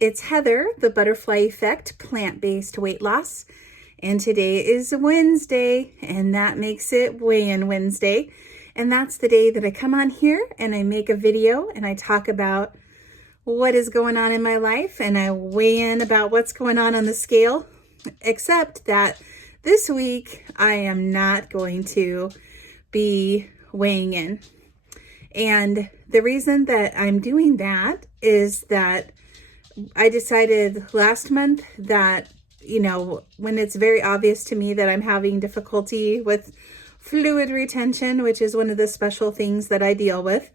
it's Heather, the Butterfly Effect plant-based weight loss. And today is Wednesday, and that makes it Weigh-In Wednesday. And that's the day that I come on here and I make a video and I talk about what is going on in my life and I weigh in about what's going on the scale. Except that this week I am not going to be weighing in. And the reason that I'm doing that is that I decided last month that, when it's very obvious to me that I'm having difficulty with fluid retention, which is one of the special things that I deal with,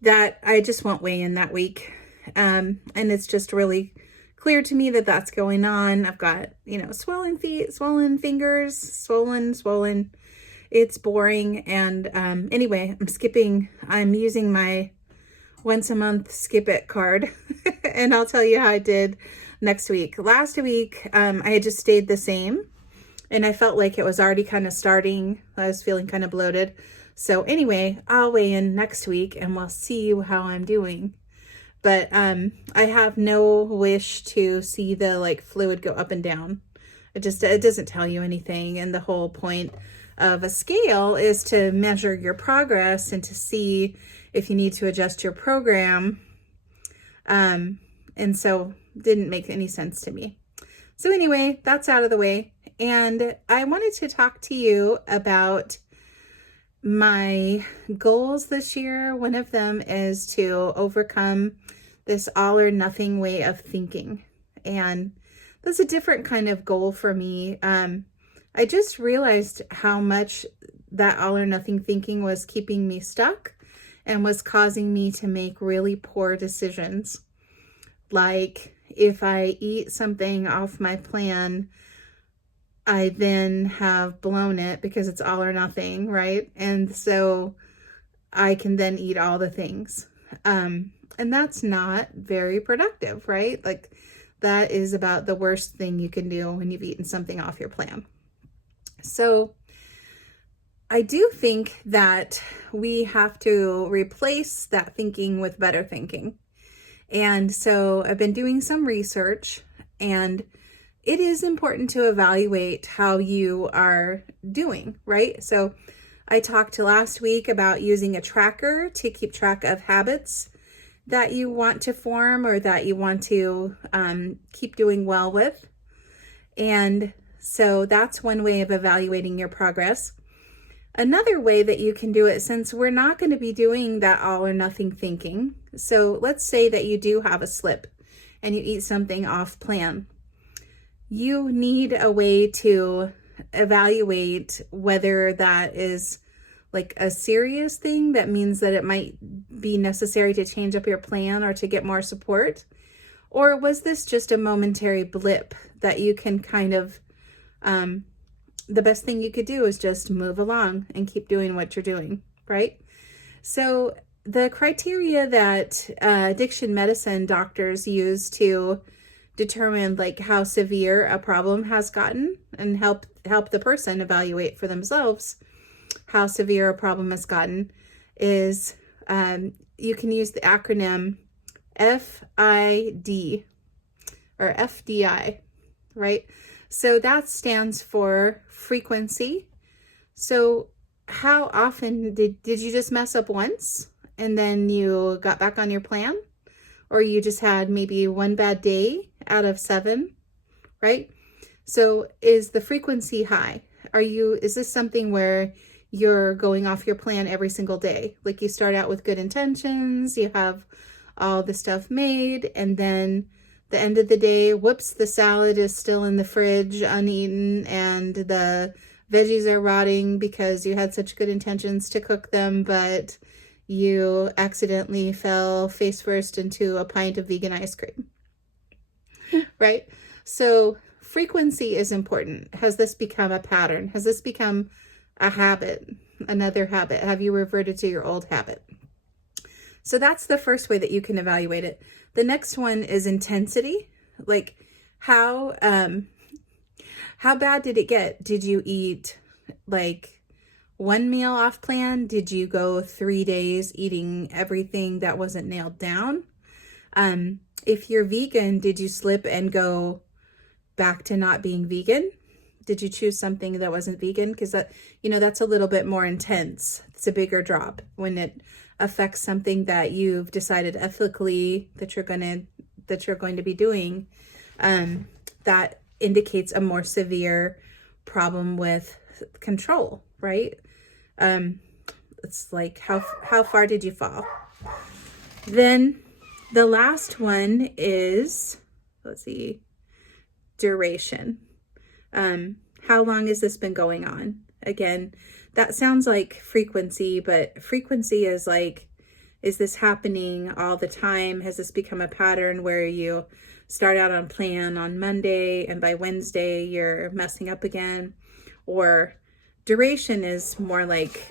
that I just won't weigh in that week. And it's just really clear to me that that's going on. I've got, swollen feet, swollen fingers, swollen. It's boring. And anyway, I'm using my once a month skip it card and I'll tell you how I did next week. Last week, I had just stayed the same and I felt like it was already kind of starting. I was feeling kind of bloated. So anyway, I'll weigh in next week and we'll see how I'm doing. But I have no wish to see the fluid go up and down. It doesn't tell you anything. And the whole point of a scale is to measure your progress and to see if you need to adjust your program. And so didn't make any sense to me. So anyway, that's out of the way. And I wanted to talk to you about my goals this year. One of them is to overcome this all or nothing way of thinking. And that's a different kind of goal for me. I just realized how much that all or nothing thinking was keeping me stuck and was causing me to make really poor decisions. Like if I eat something off my plan, I then have blown it because it's all or nothing, right? And so I can then eat all the things. And that's not very productive, right? Like that is about the worst thing you can do when you've eaten something off your plan. So I do think that we have to replace that thinking with better thinking. And so I've been doing some research, and it is important to evaluate how you are doing, right? So I talked last week about using a tracker to keep track of habits that you want to form or that you want to keep doing well with. And so that's one way of evaluating your progress. Another way that you can do it, since we're not going to be doing that all or nothing thinking. So let's say that you do have a slip and you eat something off plan. You need a way to evaluate whether that is like a serious thing that means that it might be necessary to change up your plan or to get more support. Or was this just a momentary blip that you can kind of the best thing you could do is just move along and keep doing what you're doing, right? So the criteria that addiction medicine doctors use to determine how severe a problem has gotten and help the person evaluate for themselves how severe a problem has gotten is you can use the acronym FID or FDI, right? So that stands for frequency. So how often did you just mess up once and then you got back on your plan? Or you just had maybe one bad day out of 7, right? So is the frequency high? Is this something where you're going off your plan every single day? Like you start out with good intentions, you have all the stuff made, and then the end of the day, whoops, the salad is still in the fridge uneaten and the veggies are rotting because you had such good intentions to cook them, but you accidentally fell face first into a pint of vegan ice cream, right? So frequency is important. Has this become a pattern? Has this become a habit, another habit? Have you reverted to your old habit? So that's the first way that you can evaluate it. The next one is intensity. Like how bad did it get? Did you eat one meal off plan? Did you go 3 days eating everything that wasn't nailed down? If you're vegan, did you slip and go back to not being vegan? Did you choose something that wasn't vegan? Because that, that's a little bit more intense. It's a bigger drop when it affects something that you've decided ethically that you're going to be doing. That indicates a more severe problem with control, right? It's like, how far did you fall? Then the last one is, let's see, duration. How long has this been going on? Again, that sounds like frequency, but frequency is like, is this happening all the time? Has this become a pattern where you start out on plan on Monday and by Wednesday you're messing up again? Or duration is more like,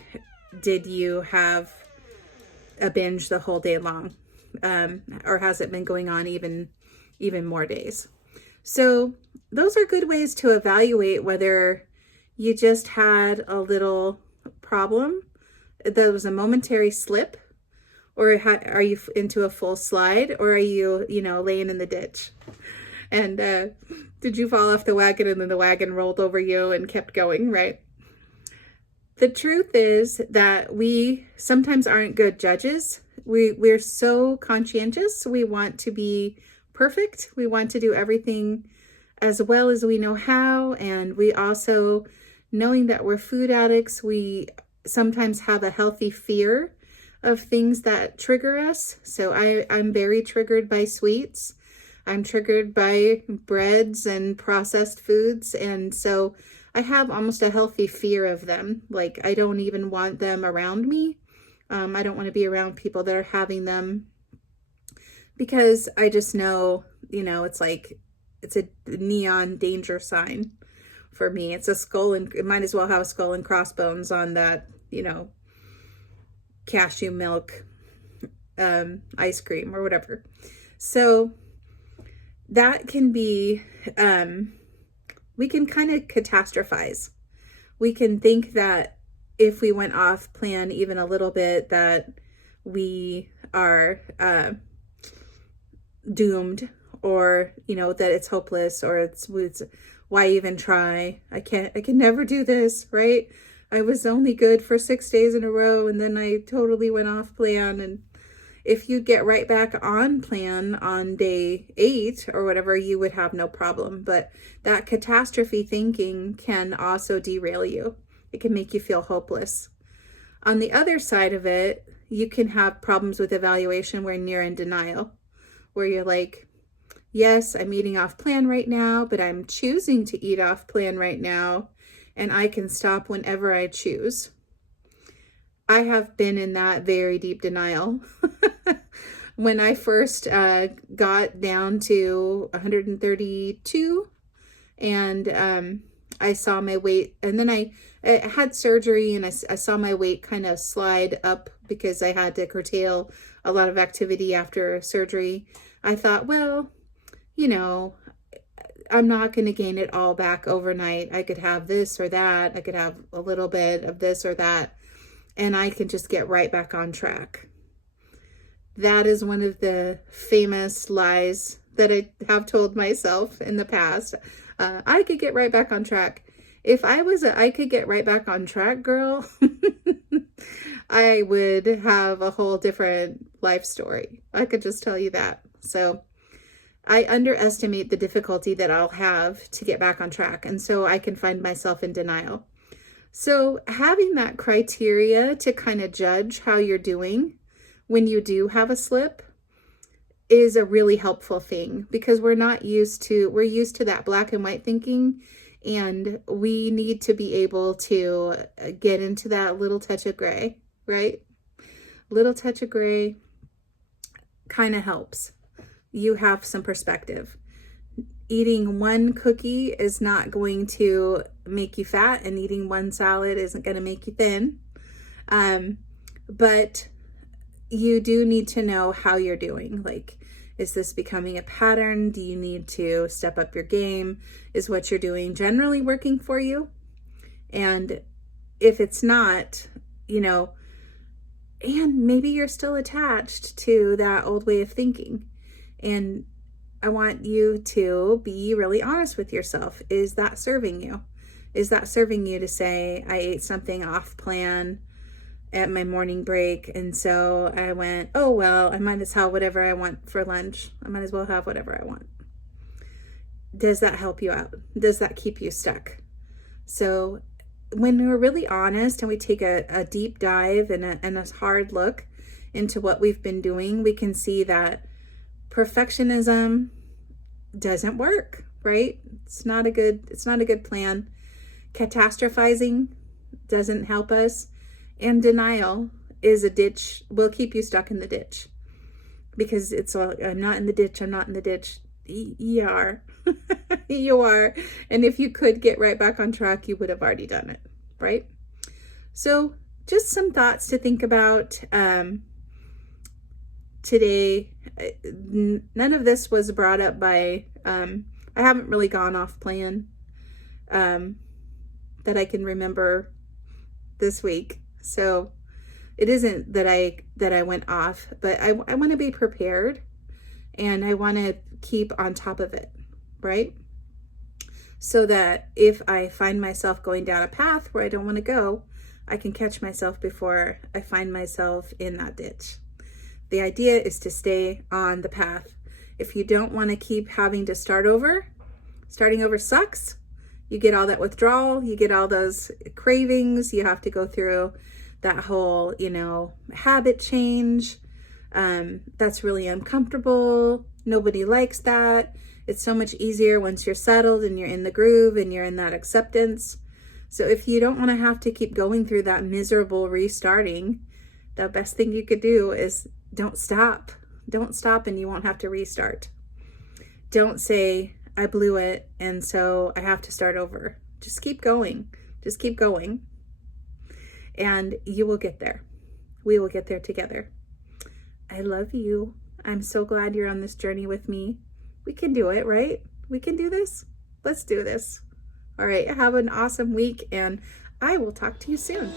did you have a binge the whole day long? Or has it been going on even more days? So those are good ways to evaluate whether you just had a little problem, that was a momentary slip, or are you into a full slide, or are you, laying in the ditch? And did you fall off the wagon and then the wagon rolled over you and kept going, right? The truth is that we sometimes aren't good judges. We're so conscientious. We want to be perfect. We want to do everything as well as we know how. And we also, knowing that we're food addicts, we sometimes have a healthy fear of things that trigger us. So I'm very triggered by sweets. I'm triggered by breads and processed foods. And so I have almost a healthy fear of them. Like, I don't even want them around me. I don't want to be around people that are having them, because I just know, it's like, it's a neon danger sign for me. It's a skull, and it might as well have a skull and crossbones on that, cashew milk ice cream or whatever. So that can be, we can kind of catastrophize. We can think that if we went off plan even a little bit, that we are doomed, or, that it's hopeless, or it's why even try? I can never do this, right? I was only good for 6 days in a row, and then I totally went off plan. And if you get right back on plan on day 8 or whatever, you would have no problem. But that catastrophe thinking can also derail you. It can make you feel hopeless. On the other side of it, you can have problems with evaluation where you're in denial, where you're like, yes, I'm eating off plan right now, but I'm choosing to eat off plan right now, and I can stop whenever I choose. I have been in that very deep denial. When I first got down to 132, and I saw my weight, and then I had surgery, and I saw my weight kind of slide up because I had to curtail a lot of activity after surgery. I thought, well, I'm not going to gain it all back overnight. I could have this or that. I could have a little bit of this or that, and I can just get right back on track. That is one of the famous lies that I have told myself in the past. I could get right back on track. If I was I could get right back on track girl, I would have a whole different life story. I could just tell you that. So I underestimate the difficulty that I'll have to get back on track. And so I can find myself in denial. So having that criteria to kind of judge how you're doing when you do have a slip is a really helpful thing, because we're used to that black and white thinking, and we need to be able to get into that little touch of gray, right? Little touch of gray kind of helps. You have some perspective. Eating one cookie is not going to make you fat, and eating one salad isn't going to make you thin. But you do need to know how you're doing. Like, is this becoming a pattern? Do you need to step up your game? Is what you're doing generally working for you? And if it's not, and maybe you're still attached to that old way of thinking. And I want you to be really honest with yourself. Is that serving you? Is that serving you to say, I ate something off plan at my morning break, and so I went, oh, well, I might as well have whatever I want for lunch. I might as well have whatever I want. Does that help you out? Does that keep you stuck? So when we're really honest and we take a deep dive and a hard look into what we've been doing, we can see that perfectionism doesn't work, right? It's not a good plan. Catastrophizing doesn't help us. And denial is a ditch, will keep you stuck in the ditch. Because it's all, I'm not in the ditch, I'm not in the ditch. You are. You are. And if you could get right back on track, you would have already done it, right? So just some thoughts to think about today. None of this was brought up by, I haven't really gone off plan that I can remember this week. So it isn't that I went off, but I want to be prepared, and I want to keep on top of it, right? So that if I find myself going down a path where I don't want to go, I can catch myself before I find myself in that ditch. The idea is to stay on the path. If you don't want to keep having to start over, starting over sucks. You get all that withdrawal, you get all those cravings, you have to go through that whole, habit change. That's really uncomfortable. Nobody likes that. It's so much easier once you're settled and you're in the groove and you're in that acceptance. So if you don't want to have to keep going through that miserable restarting, the best thing you could do is don't stop. Don't stop and you won't have to restart. Don't say, I blew it, and so I have to start over. Just keep going. Just keep going. And you will get there. We will get there together. I love you. I'm so glad you're on this journey with me. We can do it, right? We can do this. Let's do this. All right. Have an awesome week, and I will talk to you soon.